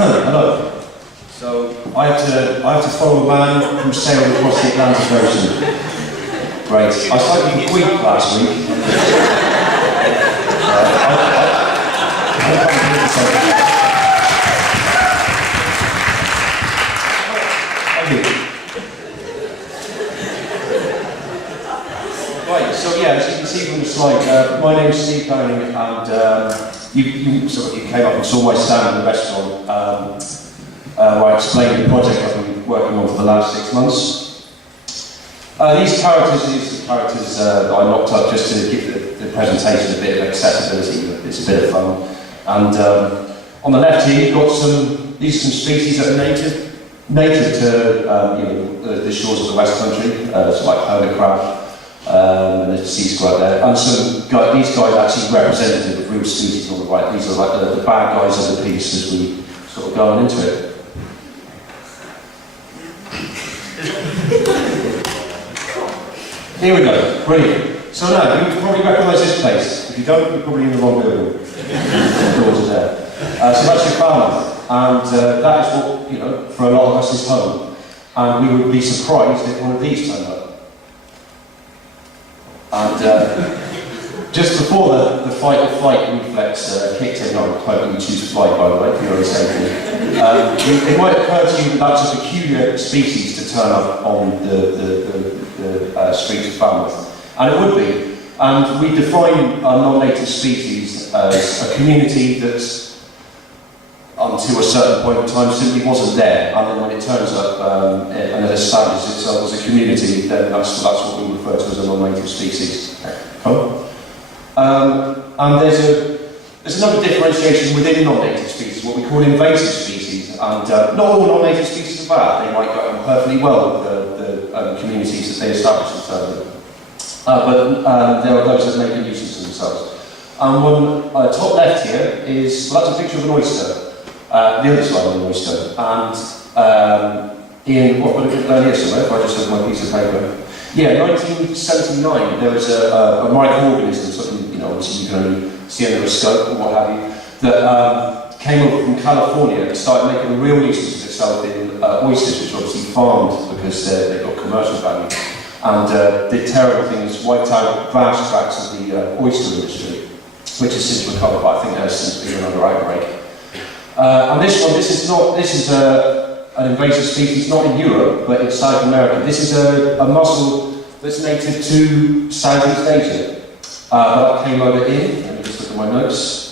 Hello. So I have to follow a man who sailed across the Atlantic Ocean. Great. I slightly tweaked last week. Right, so yeah, as you can see from the slide, my name is Steve Downing, and you came up and saw my stand in the restaurant where I explained the project I've been working on for the last 6 months. These are the characters that I knocked up just to give the presentation a bit of accessibility. It's a bit of fun. And on the left here, you've got these are some species that are native to the shores of the West Country, so like hermit crab. And there's a sea squirt there, and these guys are actually representative of real species on the right. These are like the bad guys of the piece as we sort of go on into it. Here we go, brilliant. So now, you probably recognise this place. If you don't, you're probably in the wrong building. The doors are there. So that's your Falmouth, and that is what, for a lot of us is home. And we would be surprised if one of these turned up. And just before the fight or flight reflex kicked in, I'm hoping you choose flight, by the way, for your own safety. It might occur to you that that's a peculiar species to turn up on the streets of Falmouth. And it would be. And we define a non-native species as a community that's, until a certain point in time, simply wasn't there. And then when it turns up and it establishes itself as a community, then that's what we refer to as a non-native species. And there's another differentiation within non-native species, what we call invasive species. And not all non-native species are bad. They might go on perfectly well with the communities that they establish themselves in. But there are those that make a nuisance of themselves. And one top left here is, well, that's a picture of an oyster. The other side of the oyster. And I've got it down here somewhere, if I just have my piece of paper. Yeah, 1979, there was a microorganism, something, obviously you can only see under a scope or what have you, that came up from California and started making a real nuisance of itself in oysters, which are obviously farmed because they've got commercial value. And did terrible things, wiped out vast tracts of the oyster industry, which has since recovered, but I think there's since been another outbreak. And this is an invasive species, not in Europe, but in South America. This is a mussel that's native to Southeast Asia. That came over in, let me just look at my notes.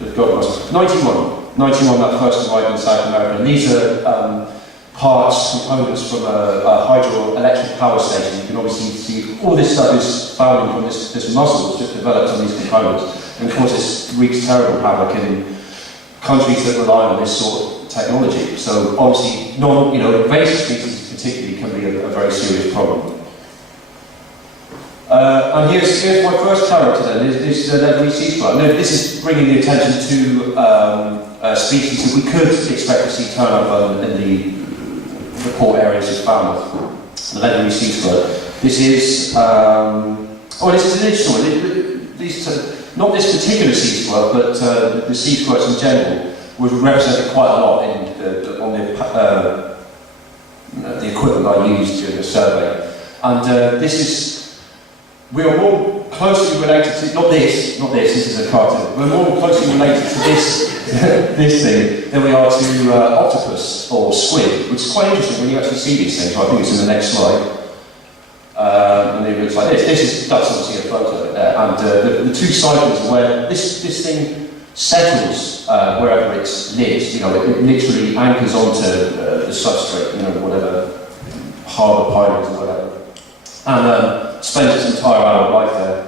91, that first arrived in South America. And these are components from a hydroelectric power station. You can obviously see all this stuff is found from this mussel that's just developed on these components. And of course, this wreaks terrible havoc in countries that rely on this sort of technology. So obviously, invasive species particularly can be a very serious problem. And here's my first character then, this leathery sea squirt. Now, this is bringing the attention to species that we could expect to see turn up in the port areas of Falmouth. The leathery sea squirt. This is this is an interesting one. Not this particular sea squirt, but the sea squirts in general was represented quite a lot on the equipment I used during the survey. And we are more closely related to, not this is a cartoon, we're more closely related to this thing than we are to octopus or squid, which is quite interesting when you actually see these things. I think it's in the next slide. And it looks like this. That's obviously a photo of it there. And the two cycles where this thing settles wherever it lives. It literally anchors onto the substrate, whatever harbour pilings or whatever, and spends its entire adult life there.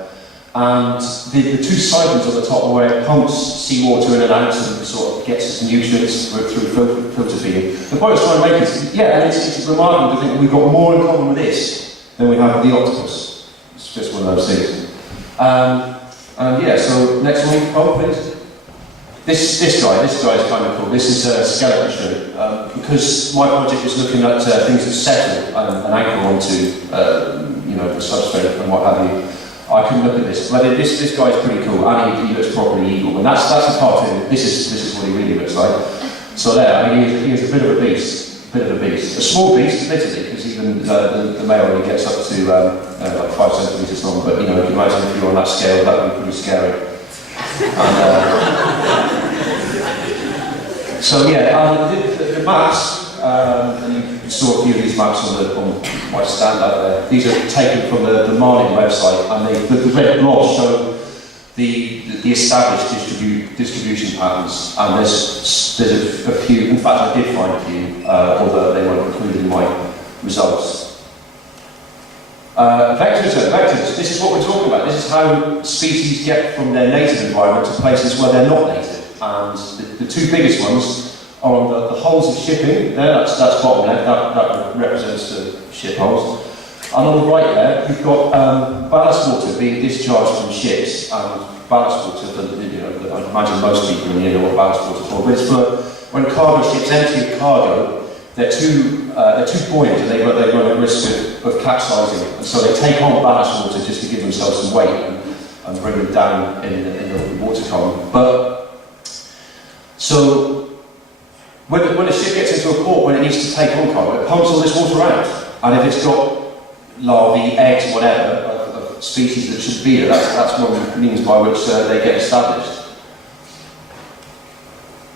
And the two cycles on the top are where it pumps seawater in and out and sort of gets its nutrients through filter feeding. The point I was trying to make is, and it's remarkable to think that we've got more in common with this than we have with the octopus. It's just one of those things. So next one, please. This guy is kind of cool. This is a skeleton shrimp, because my project is looking at things that settle and anchor onto, the substrate and what have you. I can look at this, but this guy is pretty cool, and he looks properly evil, and that's a cartoon. This is what he really looks like. So there, I mean, he is a bit of a beast. A small beast, admittedly, because even the male only gets up to like 5 centimetres long, but you know, you can imagine if you're on that scale, that would be pretty scary. And, so yeah, the maps, and you saw a few of these maps on my stand out there. These are taken from the Marlin website, and the red blobs show the established distribution patterns, and there's a few. In fact, I did find a few, although they weren't included in my results. Vectors. This is what we're talking about. This is how species get from their native environment to places where they're not native. And the two biggest ones are on the holes of shipping. There, that's bottom left. That represents the ship holes. And on the right there, you've got ballast water being discharged from ships, and ballast water, I imagine most people in here know what ballast water is for, but it's for when cargo ships empty of cargo, they're too buoyant and they run a risk of capsizing, and so they take on ballast water just to give themselves some weight and bring them down in the water column. But, so, when a ship gets into a port when it needs to take on cargo, it pumps all this water out, and if it's got larvae, eggs, whatever, of species that should be there. That's one of the means by which they get established.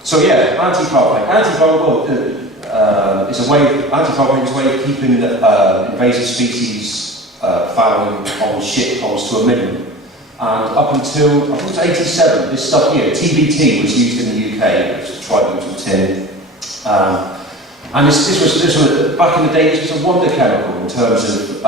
So yeah, anti-carpet. Anti-carpet is a way of keeping invasive species found on ship hulls to a minimum. And up until, I think it was 87, this stuff here, TBT, was used in the UK, it's tributyl tin. And this was, back in the day, this was a wonder chemical in terms of,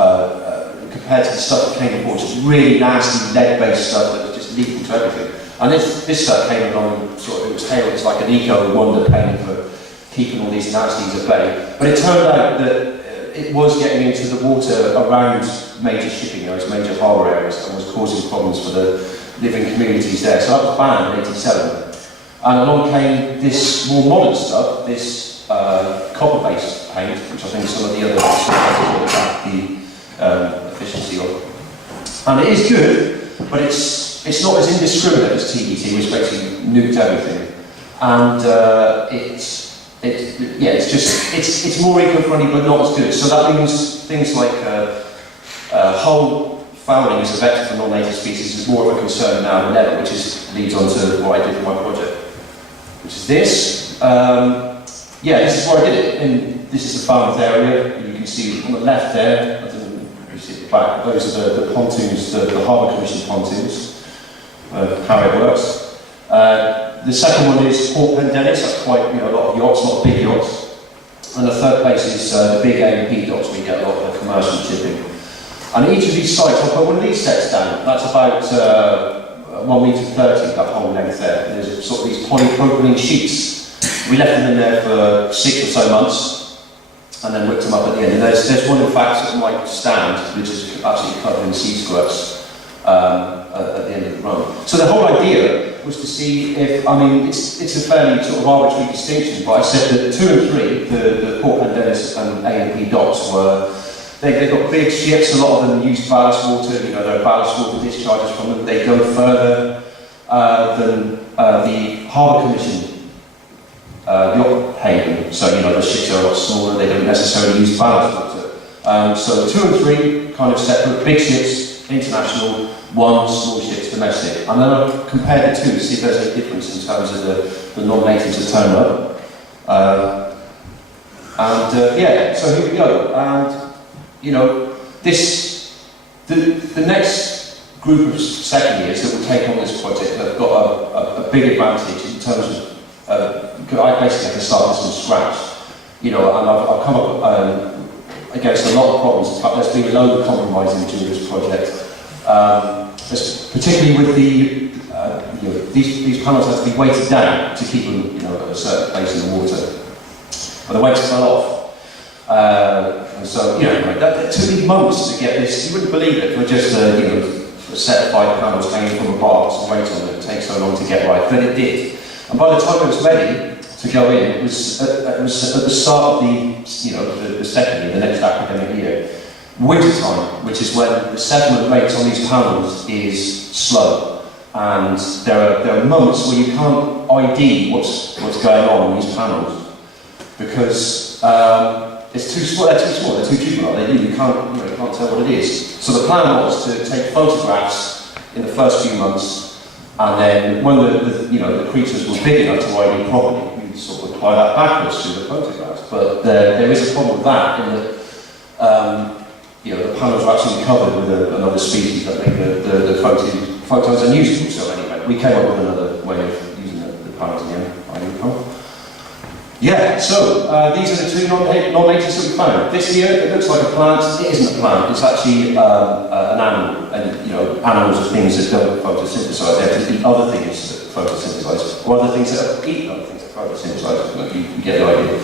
compared to the stuff that came before, which was really nasty, lead-based stuff that was just lethal to everything. And this stuff came along, sort of, it was hailed as like an eco-wonder pen for keeping all these nasties at bay. But it turned out that it was getting into the water around major shipping areas, major harbour areas, and was causing problems for the living communities there. So that was banned in 87. And along came this more modern stuff, this copper-based paint, which I think some of the other have the efficiency of. And it is good, but it's not as indiscriminate as TBT, which basically nuked everything. And it's more eco-friendly, but not as good. So that means things like hull fouling as a vector for non-native species is more of a concern now than ever, which leads on to what I did for my project, which is this. This is where I did it. And this is the Falmouth area. You can see on the left there, I don't know if you see at the back, those are the pontoons, the Harbour Commission pontoons, how it works. The second one is Port Pendennis, that's quite a lot of yachts, a lot of big yachts. And the third place is the big A&P docks, where you get a lot of the commercial shipping. And each of these sites, I'll put one of these sets down, that's about 1.30 metre, that whole length there. And there's sort of these polypropylene sheets. We left them in there for 6 or so months, and then whipped them up at the end. And there's one, in fact, that might stand, which is absolutely covered in sea squirts at the end of the run. So the whole idea was to see if, it's a fairly sort of arbitrary distinction, but I said that 2 and 3, the Port Pendennis and A&P docks they've got big ships, a lot of them use ballast water, there are ballast water discharges from them. They go further than the Harbour Commission yacht haven, so the ships are a lot smaller, they don't necessarily use ballast water. So 2 and 3 kind of separate, big ships, international, 1 small ships, domestic. And then I've compared the two to see if there's any difference in terms of the non-natives that turn up. So here we go. And the next group of second years that will take on this project have got a big advantage in terms of I basically can start this from scratch, and I've come up against a lot of problems. In fact, there's been a load of compromising during this project, particularly with these panels have to be weighted down to keep them, at a certain place in the water, but the weights fell off, and so it took me months to get this. You wouldn't believe it for just a set of 5 panels hanging from a bar with some weight on it. It takes so long to get right, but it did. And by the time it was ready to go in, it was at the start of the second year, the next academic year, winter time, which is when the settlement rates on these panels is slow. and there are moments where you can't ID what's going on in these panels because it's too small. They're too small. They're too juvenile. You can't tell what it is. So the plan was to take photographs in the first few months, and then when the creatures were big enough to ID properly, you sort of apply that backwards to the photographs. But there is a problem with that in that the panels are actually covered with another species that make the photos unusable. So anyway, we came up with another way of using the panels again. Yeah, so these are the two non-natives that we found. This here, it looks like a plant. It isn't a plant. It's actually an animal, and animals are things that don't photosynthesize. They have to eat other things that photosynthesize, or other things that eat other things that photosynthesize. You get the idea.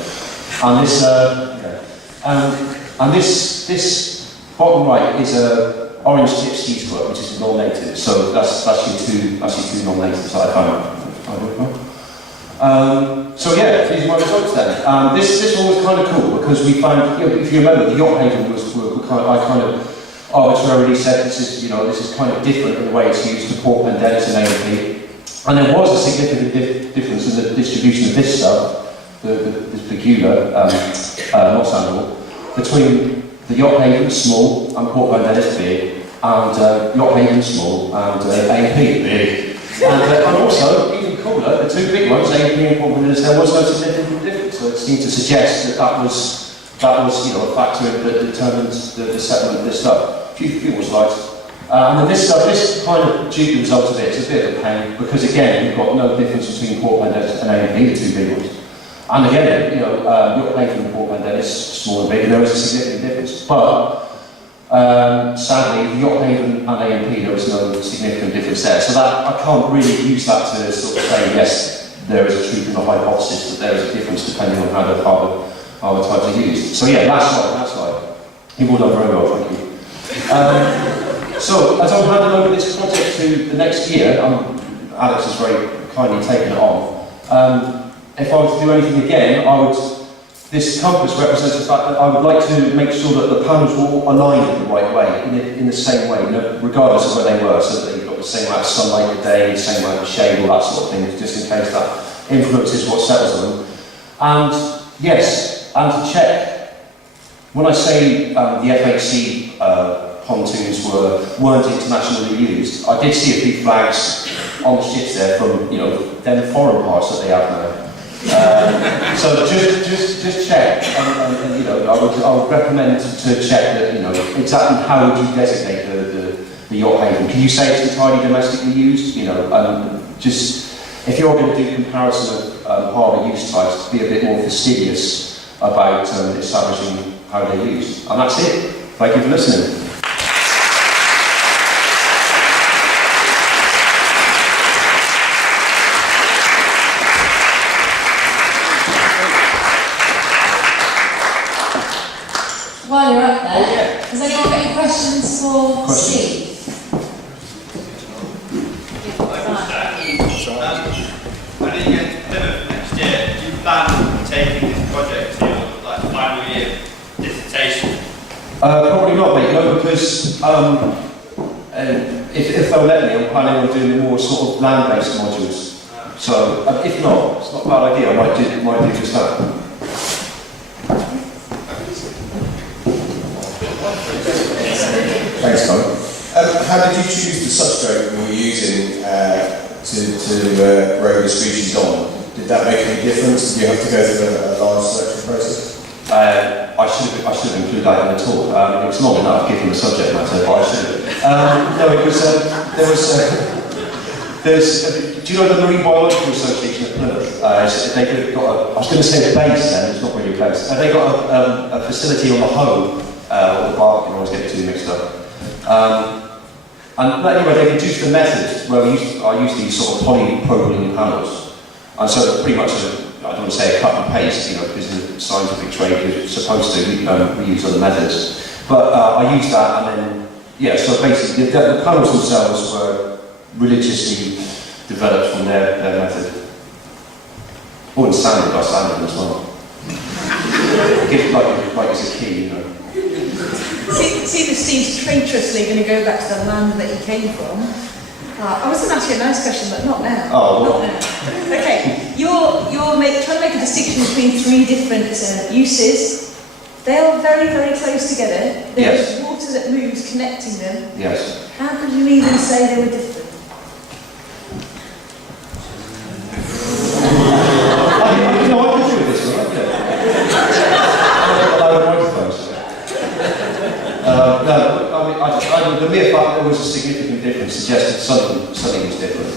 And this bottom right is a orange-tipped sea squirt, which is non-native. So that's your two non-natives that I found. So yeah, these are my results then. This one was kind of cool because we found, if you remember, the yacht haven I kind of arbitrarily said this is kind of different in the way it's used to port pendennis and A&P. And there was a significant difference in the distribution of this stuff, this peculiar moss animal, between the yacht haven small and port pendennis big, and yacht haven small and A&P big. And also, even cooler, the two big ones, A&P and port pendennis, there was no significant difference. So it seemed to suggest that was a factor that determines the settlement of this stuff. A few more slides. And then this kind of due result of it is a bit of a pain because again you've got no difference between port pendennis and A&P, the two big ones. And again, yacht haven and port pendennis, small and big, there is a significant difference. But sadly, the yacht haven and A&P, there was no significant difference there. So that I can't really use that to sort of say yes, there is a truth in the hypothesis that there is a difference depending on how the harbour types are used. So yeah, last slide. You've all done very well, thank you. So as I'm handing over this project to the next year, Alex has very kindly taken it on. If I was to do anything again, this compass represents the fact that I would like to make sure that the panels were all aligned in the right way, in the same way, regardless of where they were, so that you've got the same amount of sunlight a day, the same amount of shade, all that sort of thing, just in case that influences what settles on them. And yes, and to check, when I say the FHC pontoons weren't internationally used, I did see a few flags on the ships there from them foreign parts that they have now. So just check, and I would recommend to check that exactly how would you designate the yacht haven. Can you say it's entirely domestically used? Just if you're going to do comparison of harbour use types, be a bit more fastidious about establishing how they're used. And that's it. Thank you for listening. While you're up there, has anyone got any questions for Steve? I didn't get Plymouth next year. Do you plan on taking this project to your final year dissertation? Probably not, mate. No, because if they'll let me, I'm planning on doing more sort of land-based modules. So if not, it's not a bad idea. I might do just that. Thanks, Tom. How did you choose the substrate you were using to grow the species on? Did that make any difference? Did you have to go through a large selection process? I should have included that in the talk. It was long enough given the subject matter, but I should have. No, it was. Do you know the Marine Biological Association of Plymouth? They've got I was going to say a base then, it's not really a base. They've got a facility on the Hoe, or the Bark, I always get the two mixed up. And anyway, they produced a method where I used these sort of polypropylene panels. And so pretty much, I don't want to say a cut and paste, because in the scientific trade you're supposed to, we use other methods. But I used that and then, yeah, so basically the panels themselves were religiously developed from their method. Oh, and sanded, I sanded them as well. like it's a key, See that Steve's traitorously going to go back to the land that he came from. I was going to ask you a nice question, but not now. Oh, well. Not now. Okay, you're trying to make a distinction between three different uses. They are very, very close together. There's water that moves connecting them. Yes. How could you even say they were different? I can do this one, I would microphone, so. No, I mean, the mere fact that there was a significant difference suggested something was different.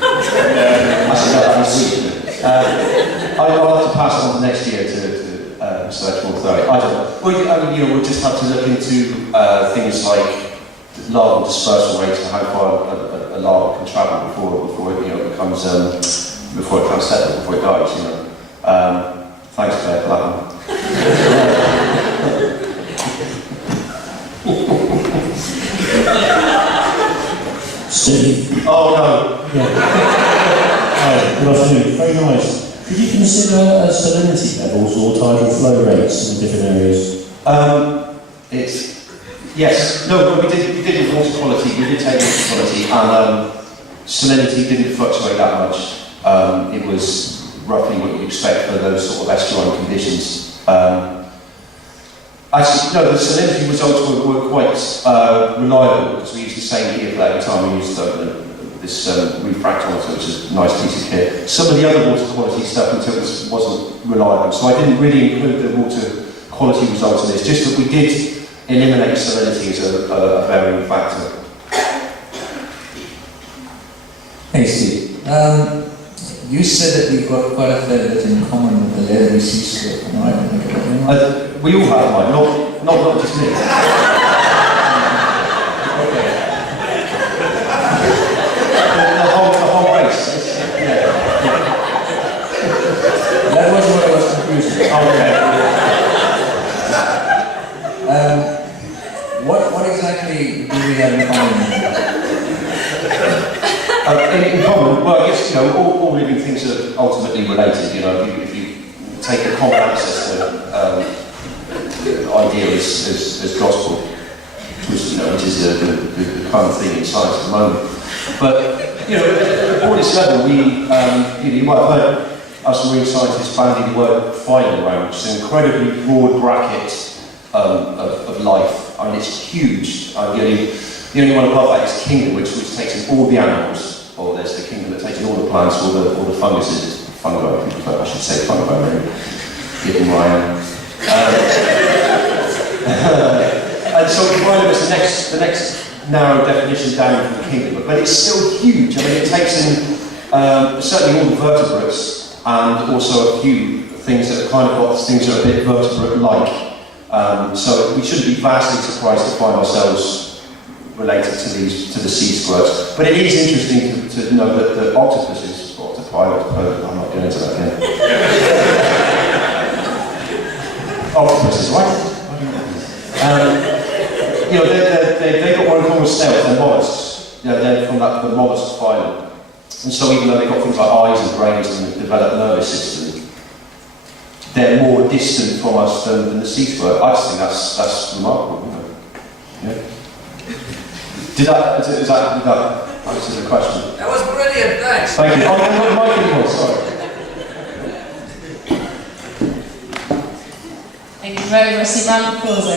Actually, no, that was sweet. I'll have to pass it on to next year to selection authority. I don't know. Well, we'll just have to look into things like larval dispersal rates and how far a larva can travel before it becomes before it becomes settled, before it dies. Thanks, Claire, for that one. Steve. Oh no. Yeah. Hi, good afternoon. Very nice. Could you consider salinity levels or tidal flow rates in different areas? Yes. No, but we did water quality. We did take water quality, and salinity didn't fluctuate that much. It was roughly what you expect for those sort of estuarine conditions. Actually, no, the salinity results were quite reliable, because we used the same gear for every time we used this refractometer, which is a nice piece of kit. Some of the other water quality stuff we took wasn't reliable, so I didn't really include the water quality results in this, just that we did eliminate salinity as a varying factor. Hey Steve, you said that we've got quite a fair bit in common with the leathery sea squirt, right? We all have, Mike, not just me. the whole race. Yeah. That was what I was confused about. What exactly do we have in common? In common, well, I guess, all living things are ultimately related. If you take a common ancestor idea as gospel, which is the kind of thing in science at the moment. But at this level, you might have heard us marine scientists bandying the word phylum around, which is an incredibly broad bracket of life. I mean, it's huge. The only one above that is kingdom, which takes in all the animals, or there's the kingdom that takes in all the plants, all the fungi, I should say fungi, maybe, given where I am. And so phylum is the next narrow definition down from the kingdom, but it's still huge. I mean, it takes in certainly all the vertebrates, and also a few things that are kind of got things that are a bit vertebrate-like. So we shouldn't be vastly surprised to find ourselves related to the sea squirts. But it is interesting to know that the octopuses, I'm not going into that again. Octopuses, right? They've got one in common with snails, they're mollusks. They're from the mollusk phylum. And so even though they've got things like eyes and brains and a developed nervous system, they're more distant from us than the sea squirt. I just think that's remarkable. Yeah. Did that answer the question? That was brilliant, thanks. Thank you. Oh, Mike anymore, sorry. Thank you very much. Round of applause.